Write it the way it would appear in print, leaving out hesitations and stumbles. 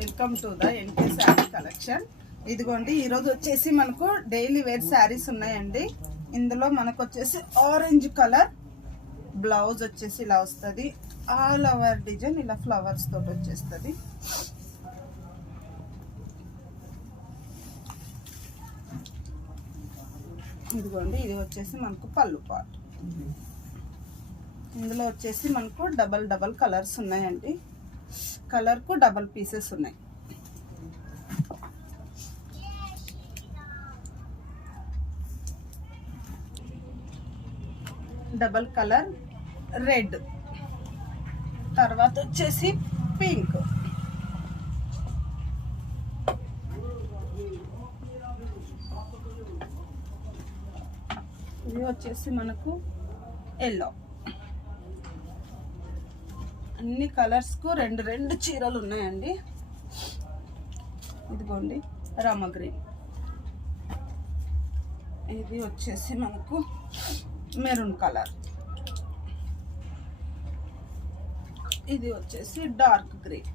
Welcome to the NK sari collection. ఇదిగోండి ఈరోజు వచ్చేసి మనకు డైలీ వేర్ శారీస్ ఉన్నాయండి. ఇందులో మనకు వచ్చేసి ఆరెంజ్ కలర్ బ్లౌజ్ వచ్చేసి ఇలా వస్తుంది. ఆల్ ఓవర్ డిజైన్ ఇలా ఫ్లవర్స్ తోటి వచ్చేస్తుంది. ఇదిగోండి ఇది వచ్చేసి మనకు పళ్ళు పార్ట్. ఇందులో వచ్చేసి మనకు డబల్ కలర్స్ ఉన్నాయండి. కలర్కు డబల్ పీసెస్ ఉన్నాయి. డబల్ కలర్ రెడ్, తర్వాత వచ్చేసి పింక్, ఇది వచ్చేసి మనకు ఎల్లో. అన్ని కలర్స్కు రెండు చీరలు ఉన్నాయండి. ఇదిగోండి రామ గ్రీన్, ఇది వచ్చేసి మనకు మెరూన్ కలర్, ఇది వచ్చేసి డార్క్ గ్రీన్.